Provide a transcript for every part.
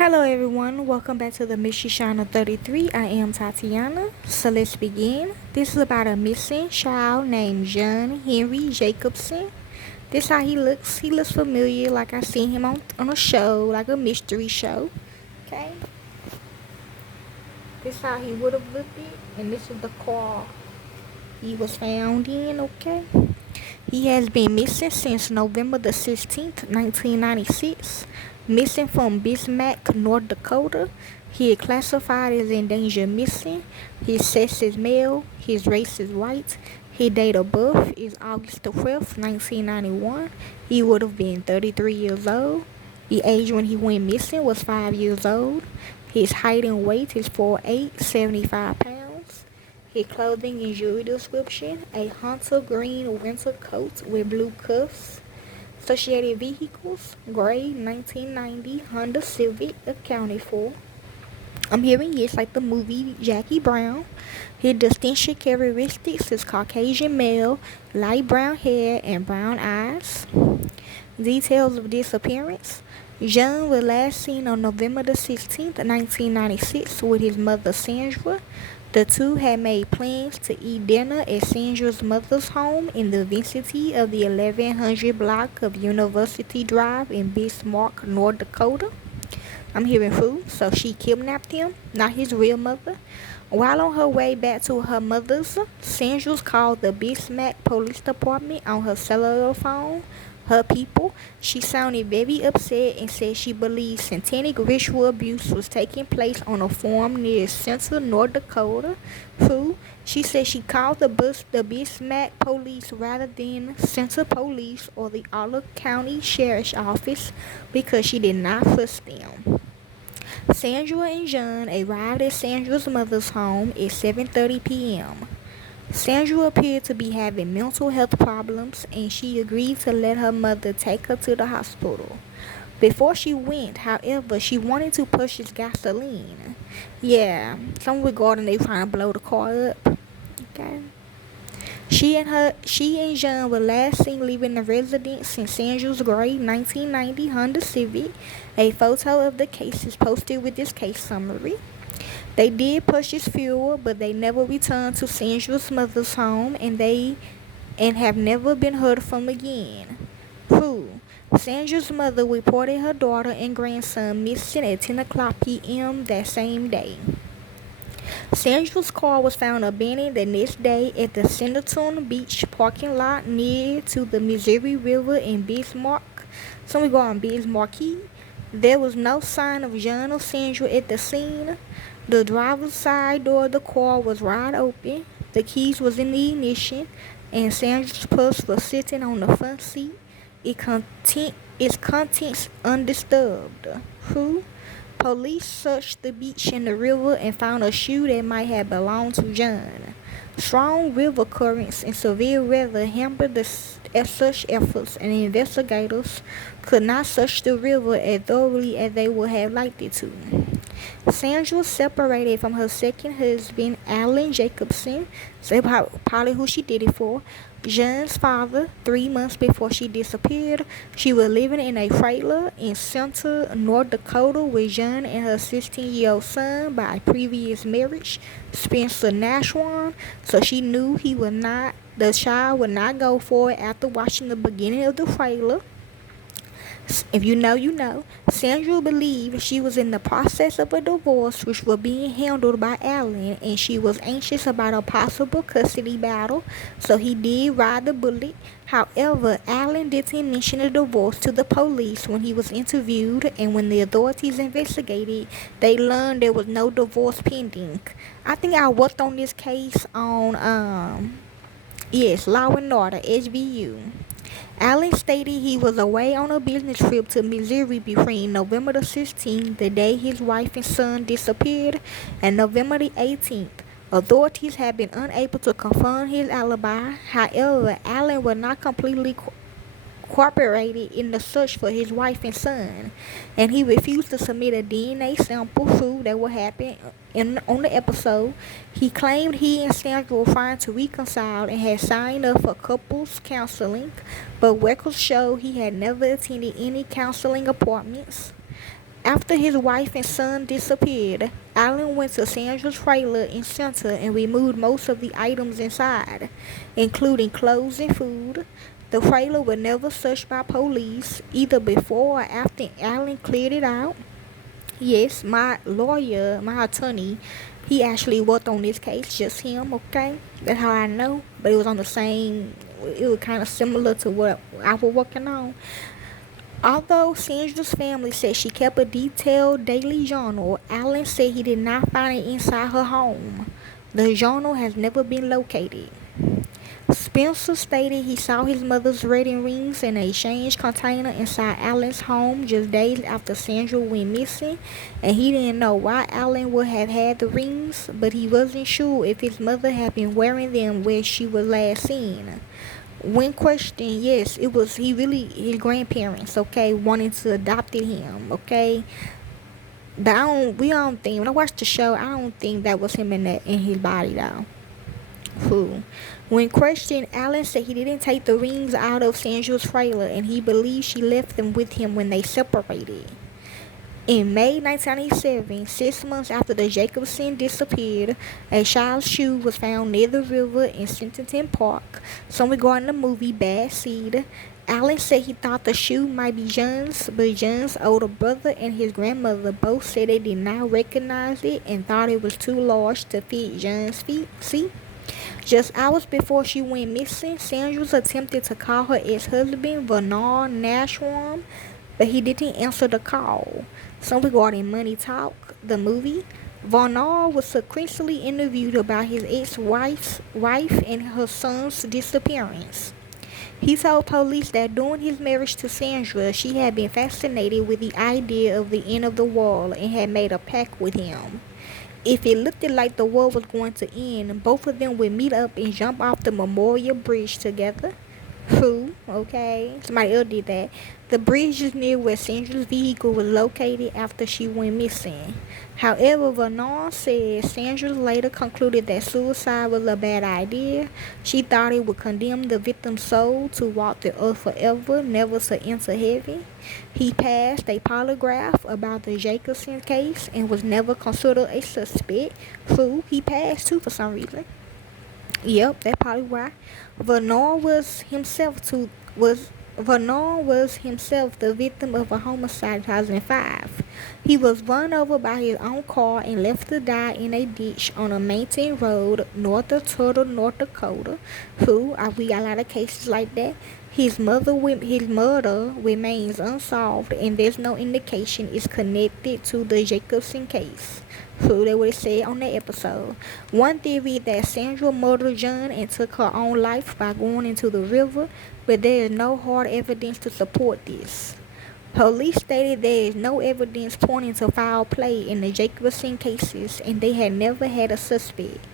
Hello everyone, welcome back to the Mystery Shiner 33. I am Tatiana. So let's begin. This is about a missing child named John Henry Jacobson. This how he looks. He looks familiar, like I seen him on a show, like a mystery show. Okay. This how he would have looked it, and this is the car he was found in, okay? He has been missing since November the 16th, 1996. Missing from Bismarck, North Dakota. He is classified as endangered missing. His sex is male. His race is white. His date of birth is August the 12th, 1991. He would have been 33 years old. The age when he went missing was 5 years old. His height and weight is 4'8", 75 pounds. His clothing and jewelry description: a hunter green winter coat with blue cuffs. Associated vehicles: gray 1990 Honda Civic, accounted for. I'm hearing yes, like the movie Jackie Brown. His distinction characteristics is Caucasian male, light brown hair, and brown eyes. Details of disappearance: John was last seen on November the 16th, 1996 with his mother Sandra. The two had made plans to eat dinner at Sandra's mother's home in the vicinity of the 1100 block of University Drive in Bismarck, North Dakota. I'm hearing food, so she kidnapped him, not his real mother. While on her way back to her mother's, Sandra called the Bismarck Police Department on her cellular phone. Her people, she sounded very upset and said she believed satanic ritual abuse was taking place on a farm near Central North Dakota. Food, she said she called the Bismarck Police rather than Central Police or the Olive County Sheriff's Office because she did not trust them. Sandra and John arrived at Sandra's mother's home at 7:30 p.m. Sandra appeared to be having mental health problems, and she agreed to let her mother take her to the hospital. Before she went, however, she wanted to purchase gasoline. Yeah, some regarding they trying to blow the car up. Okay. She and John were last seen leaving the residence in Sandra's gray 1990 Honda Civic. A photo of the case is posted with this case summary. They did purchase fuel, but they never returned to Sandra's mother's home, and have never been heard from again. Who? Sandra's mother reported her daughter and grandson missing at 10 o'clock p.m. that same day. Sandra's car was found abandoned the next day at the Centerton Beach parking lot near to the Missouri River in Bismarck. So we go on Bismarcky. There was no sign of John or Sandra at the scene. The driver's side door of the car was wide open. The keys was in the ignition, and Sandra's purse was sitting on the front seat. Its contents undisturbed. Who? Police searched the beach and the river and found a shoe that might have belonged to John. Strong river currents and severe weather hampered such efforts, and investigators could not search the river as thoroughly as they would have liked it to. Sandra separated from her second husband, Alan Jacobson, so probably who she did it for, John's father. 3 months before she disappeared, she was living in a trailer in Central North Dakota with John and her 16-year-old son by a previous marriage, Spencer Nashwan, so she knew the child would not go for it after watching the beginning of the trailer. If you know, you know. Sandra believed she was in the process of a divorce which was being handled by Alan, and she was anxious about a possible custody battle, so he did ride the bullet. However, Alan didn't mention the divorce to the police when he was interviewed, and when the authorities investigated, they learned there was no divorce pending. I think I worked on this case on Law and Order, HBU. Allen stated he was away on a business trip to Missouri between November the 16th, the day his wife and son disappeared, and November the 18th. Authorities have been unable to confirm his alibi. However, Allen was not completely cooperated in the search for his wife and son, and he refused to submit a DNA sample proof that would happen on the episode. He claimed he and Sandra were trying to reconcile and had signed up for couples counseling, but records show he had never attended any counseling appointments. After his wife and son disappeared, Allen went to Sandra's trailer in Center and removed most of the items inside, including clothes and food. The trailer was never searched by police, either before or after Allen cleared it out. Yes, my lawyer, my attorney, he actually worked on this case, just him, okay? That's how I know. But it was on the same, it was kind of similar to what I was working on. Although Sandra's family said she kept a detailed daily journal, Allen said he did not find it inside her home. The journal has never been located. Spencer stated he saw his mother's wedding rings in a exchange container inside Allen's home just days after Sandra went missing, and he didn't know why Allen would have had the rings, but he wasn't sure if his mother had been wearing them where she was last seen. When questioned, yes, it was his grandparents, okay, wanting to adopt him, okay. But we don't think, when I watched the show, I don't think that was him in his body though. Who? When questioned, Allen said he didn't take the rings out of Sandra's trailer and he believes she left them with him when they separated. In May 1997, 6 months after the Jacobson disappeared, a child's shoe was found near the river in Cententon Park. Some regarding the movie Bad Seed. Allen said he thought the shoe might be John's, but John's older brother and his grandmother both said they did not recognize it and thought it was too large to fit John's feet. See? Just hours before she went missing, Sanders attempted to call her ex-husband, Bernard Nashwan, but he didn't answer the call. Some regarding Money Talk, the movie. Bernard was sequentially interviewed about his ex-wife and her son's disappearance. He told police that during his marriage to Sandra, she had been fascinated with the idea of the end of the world and had made a pact with him. If it looked like the world was going to end, both of them would meet up and jump off the Memorial Bridge together. Who? Okay, somebody else did that. The bridge is near where Sandra's vehicle was located after she went missing. However, Vernon said Sandra later concluded that suicide was a bad idea. She thought it would condemn the victim's soul to walk the earth forever, never to enter heaven. He passed a polygraph about the Jacobson case and was never considered a suspect. Who? He passed too for some reason. Yep, that's probably why. Vernon was himself the victim of a homicide in 2005. He was run over by his own car and left to die in a ditch on a mountain road north of Turtle, North Dakota. We got a lot of cases like that. His murder remains unsolved, and there's no indication it's connected to the Jacobson case. They would say on that episode. One theory that Sandra murdered John and took her own life by going into the river, but there is no hard evidence to support this. Police stated there is no evidence pointing to foul play in the Jacobson cases, and they had never had a suspect.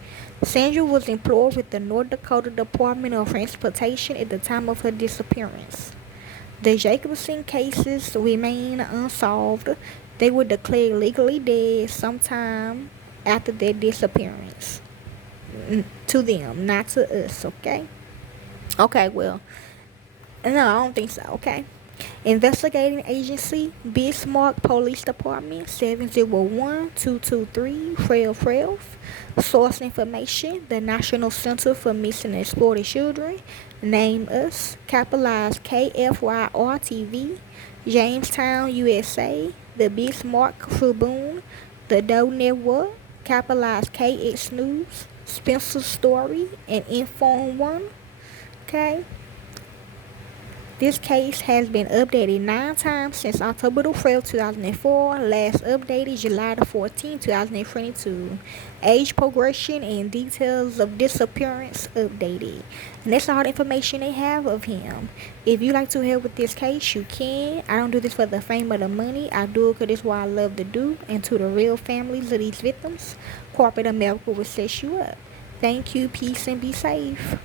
Sandra was employed with the North Dakota Department of Transportation at the time of her disappearance. The Jacobson cases remain unsolved. They were declared legally dead sometime after their disappearance. To them, not to us, okay? Okay, well, no, I don't think so, okay? Investigating Agency, Bismarck Police Department, 701-223-1212. Source information, the National Center for Missing and Exploited Children. Name us, capitalized KFYR-TV. Jamestown, USA. The Bismarck Tribune. The Doe Network, capitalized KX News. Spencer Story, and Inform One. Okay. This case has been updated 9 times since October 12, 2004. Last updated July 14, 2022. Age progression and details of disappearance updated. And that's all the information they have of him. If you like to help with this case, you can. I don't do this for the fame or the money. I do it because it's what I love to do. And to the real families of these victims, corporate America will set you up. Thank you, peace, and be safe.